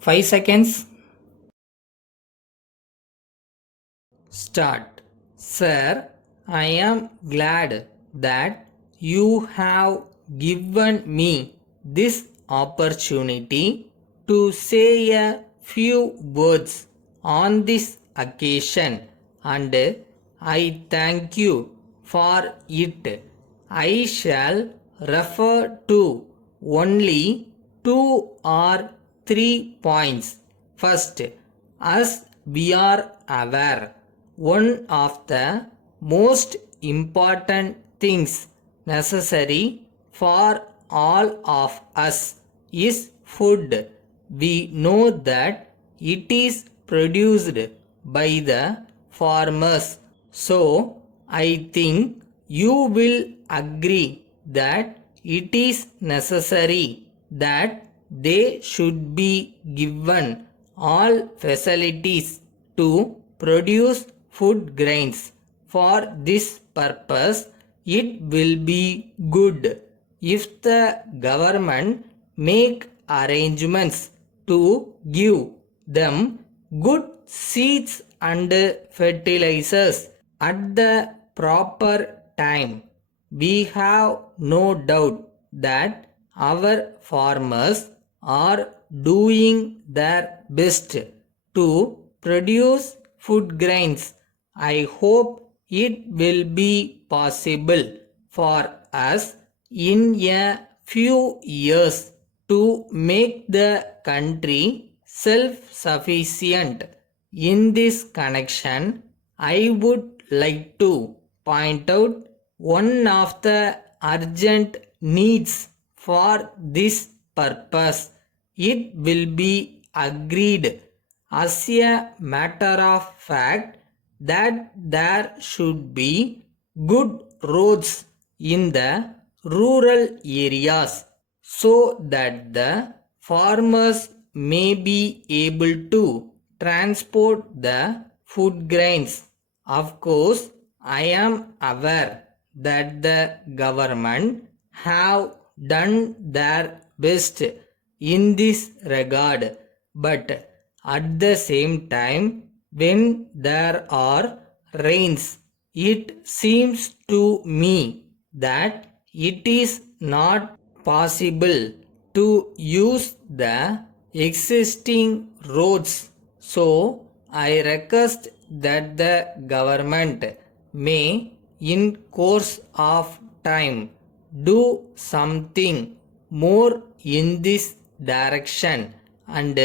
5 seconds. Start. Sir, I am glad that you have given me this opportunity to say a few words on this occasion, and I thank you for it. I shall refer to only 2 or 3 points. First, as we are aware, one of the most important things necessary for all of us is food. We know that it is produced by the farmers. So, I think you will agree that it is necessary that they should be given all facilities to produce food grains. For this purpose, it will be good if the government make arrangements to give them good seeds and fertilizers at the proper time. We have no doubt that our farmers are doing their best to produce food grains. I hope it will be possible for us in a few years to make the country self-sufficient. In this connection, I would like to point out one of the urgent needs for this purpose. It will be agreed as a matter of fact that there should be good roads in the rural areas so that the farmers may be able to transport the food grains. Of course, I am aware that the government have done their best in this regard, but at the same time, when there are rains, it seems to me that it is not possible to use the existing roads. So, I request that the government may, in course of time, do something more in this direction and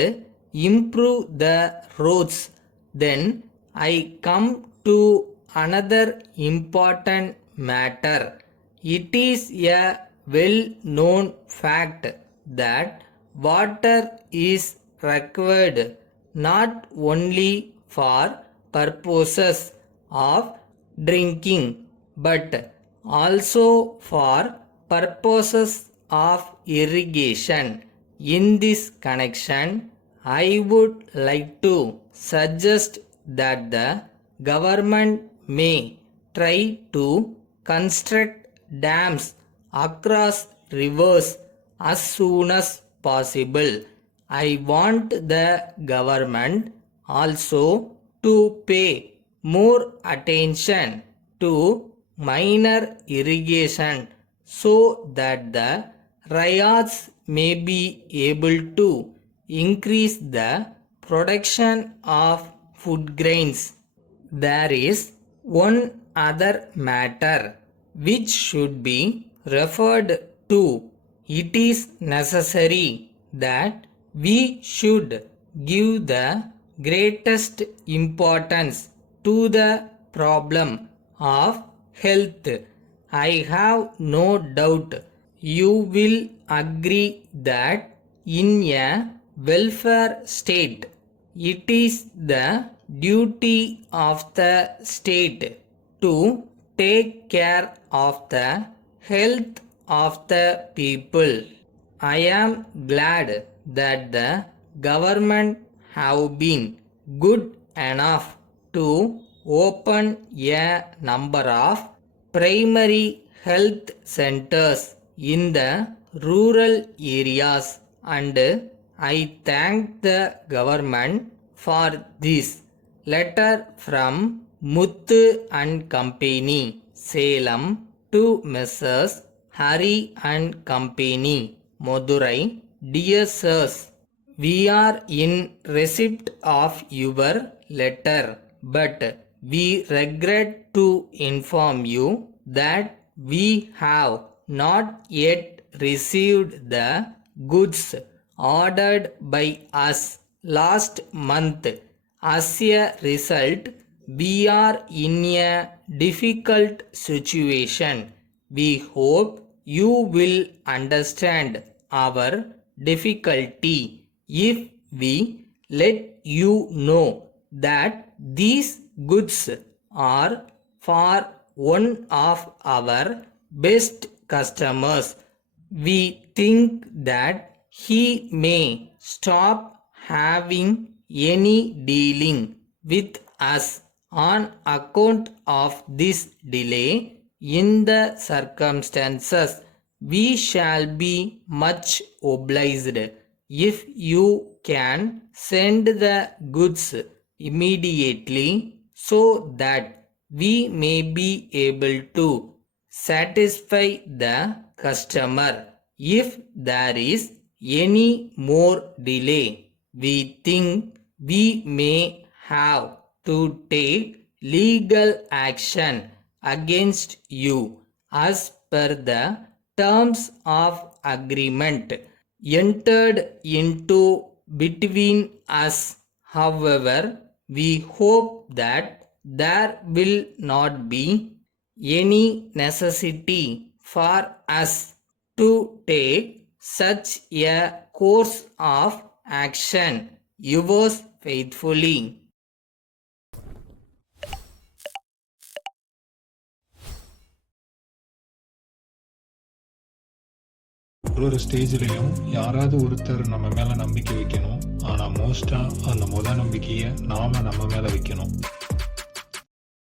improve the roads. Then I come to another important matter. It is a well known fact that water is required not only for purposes of drinking but also for purposes of irrigation. In this connection, I would like to suggest that the government may try to construct dams across rivers as soon as possible. I want the government also to pay more attention to minor irrigation so that the ryots may be able to increase the production of food grains. There is one other matter which should be referred to. It is necessary that we should give the greatest importance to the problem of health. I have no doubt you will agree that in a welfare state, it is the duty of the state to take care of the health of the people. I am glad that the government have been good enough to open a number of primary health centers in the rural areas and I thank the government for this. Letter from Muthu and Company, Salem, to Messrs. Hari and Company, Madurai. Dear sirs, we are in receipt of your letter, but we regret to inform you that we have not yet received the goods ordered by us last month. As a result, we are in a difficult situation. We hope you will understand our difficulty if we let you know that these goods are for one of our best customers. We think that he may stop having any dealing with us on account of this delay. In the circumstances, we shall be much obliged if you can send the goods immediately so that we may be able to satisfy the customer. If there is any more delay, we think we may have to take legal action against you as per the terms of agreement entered into between us. However, we hope that there will not be any necessity for us to take such a course of action. Yours faithfully. ஒரு ஸ்டேஜ்லையும் யாராவது ஒருத்தர் நம்ம மேல நம்பிக்கை வைக்கணும். ஆனா மோஸ்டா அந்த நம்பிக்கையை நாம நம்ம மேல வைக்கணும்.